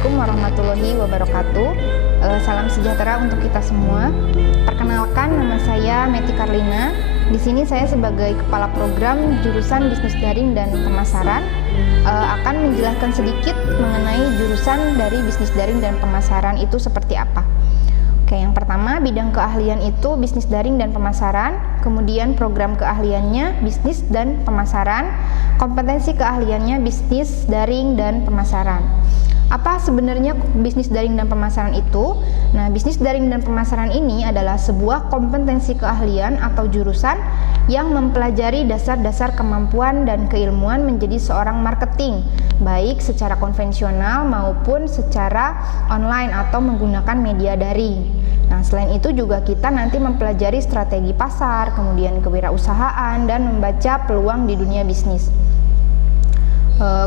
Assalamualaikum warahmatullahi wabarakatuh. Salam sejahtera untuk kita semua. Perkenalkan, nama saya Meti Karlina. Di sini saya sebagai Kepala Program Jurusan Bisnis Daring dan Pemasaran akan menjelaskan sedikit mengenai jurusan dari Bisnis Daring dan Pemasaran itu seperti apa. Oke, yang pertama bidang keahlian itu bisnis daring dan pemasaran, kemudian program keahliannya bisnis dan pemasaran, kompetensi keahliannya bisnis daring dan pemasaran. Apa sebenarnya bisnis daring dan pemasaran itu? Nah, bisnis daring dan pemasaran ini adalah sebuah kompetensi keahlian atau jurusan yang mempelajari dasar-dasar kemampuan dan keilmuan menjadi seorang marketing, baik secara konvensional maupun secara online atau menggunakan media daring. Nah, selain itu juga kita nanti mempelajari strategi pasar, kemudian kewirausahaan, dan membaca peluang di dunia bisnis.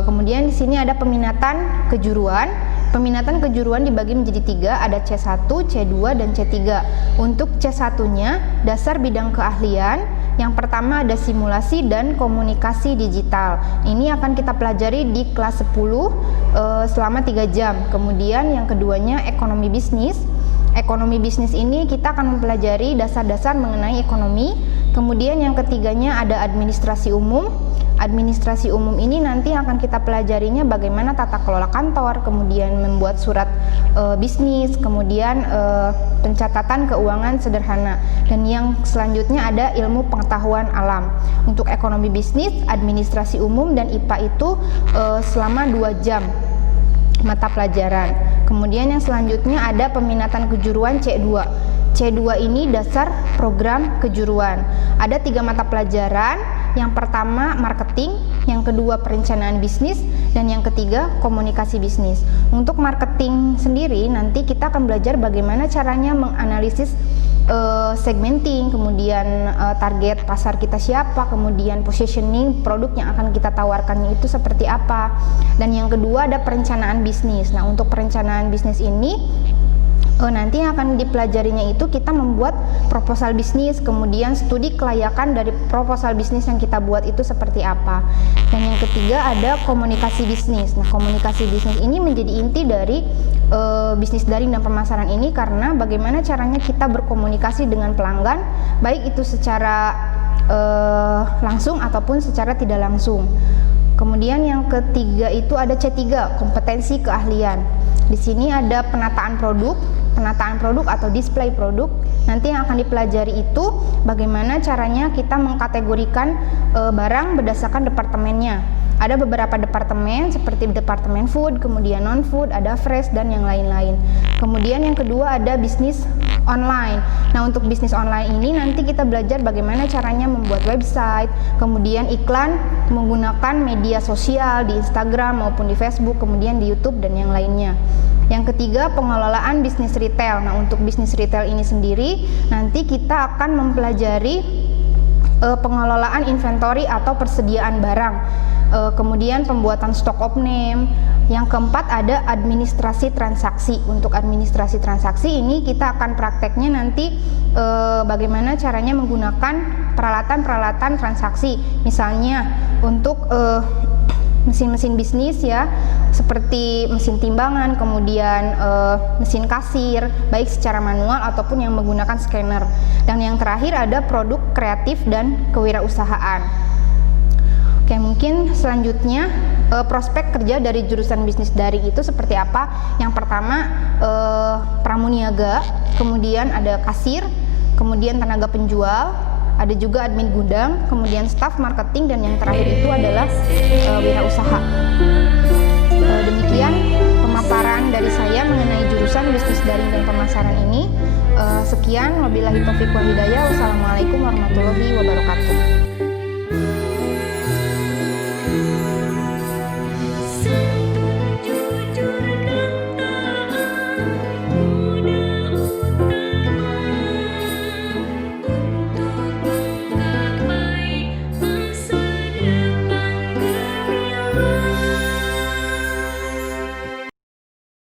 Kemudian di sini ada peminatan kejuruan. Peminatan kejuruan dibagi menjadi 3, ada C1, C2, dan C3. Untuk C1-nya, dasar bidang keahlian. Yang pertama ada simulasi dan komunikasi digital. Ini akan kita pelajari di kelas 10 selama 3 jam. Kemudian yang keduanya ekonomi bisnis. Ekonomi bisnis ini kita akan mempelajari dasar-dasar mengenai ekonomi. Kemudian yang ketiganya ada administrasi umum. Administrasi umum ini nanti akan kita pelajarinya bagaimana tata kelola kantor, kemudian membuat surat bisnis, kemudian pencatatan keuangan sederhana. Dan yang selanjutnya ada ilmu pengetahuan alam. Untuk ekonomi bisnis, administrasi umum, dan IPA itu selama 2 jam mata pelajaran. Kemudian yang selanjutnya ada peminatan kejuruan C2. C2 ini dasar program kejuruan. Ada 3 mata pelajaran. Yang pertama marketing, yang kedua perencanaan bisnis, dan yang ketiga komunikasi bisnis. Untuk marketing sendiri nanti kita akan belajar bagaimana caranya menganalisis segmenting, kemudian target pasar kita siapa, kemudian positioning produk yang akan kita tawarkan itu seperti apa. Dan yang kedua ada perencanaan bisnis. Nah, untuk perencanaan bisnis ini nanti yang akan dipelajarinya itu kita membuat proposal bisnis, kemudian studi kelayakan dari proposal bisnis yang kita buat itu seperti apa. Dan yang ketiga ada komunikasi bisnis. Nah, komunikasi bisnis ini menjadi inti dari bisnis daring dan pemasaran ini karena bagaimana caranya kita berkomunikasi dengan pelanggan, baik itu secara langsung ataupun secara tidak langsung. Kemudian yang ketiga itu ada C3, kompetensi keahlian. Di sini ada penataan produk atau display produk. Nanti yang akan dipelajari itu bagaimana caranya kita mengkategorikan barang berdasarkan departemennya. Ada beberapa departemen seperti departemen food, kemudian non food, ada fresh, dan yang lain-lain. Kemudian yang kedua ada bisnis online. Nah, untuk bisnis online ini nanti kita belajar bagaimana caranya membuat website, kemudian iklan menggunakan media sosial di Instagram maupun di Facebook, kemudian di YouTube dan yang lainnya. Yang ketiga, pengelolaan bisnis retail. Nah, untuk bisnis retail ini sendiri nanti kita akan mempelajari pengelolaan inventory atau persediaan barang, kemudian pembuatan stok of name. Yang keempat ada administrasi transaksi. Untuk administrasi transaksi ini kita akan prakteknya nanti bagaimana caranya menggunakan peralatan-peralatan transaksi, misalnya untuk mesin-mesin bisnis ya, seperti mesin timbangan, kemudian mesin kasir, baik secara manual ataupun yang menggunakan scanner. Dan yang terakhir ada produk kreatif dan kewirausahaan. Oke, mungkin selanjutnya prospek kerja dari jurusan bisnis daring itu seperti apa? Yang pertama pramuniaga, kemudian ada kasir, kemudian tenaga penjual, ada juga admin gudang, kemudian staf marketing, dan yang terakhir itu adalah wirausaha. Demikian pemaparan dari saya mengenai jurusan bisnis daring dan pemasaran ini. Sekian, wabillahi taufiq wal hidayah. Wassalamualaikum warahmatullahi wabarakatuh.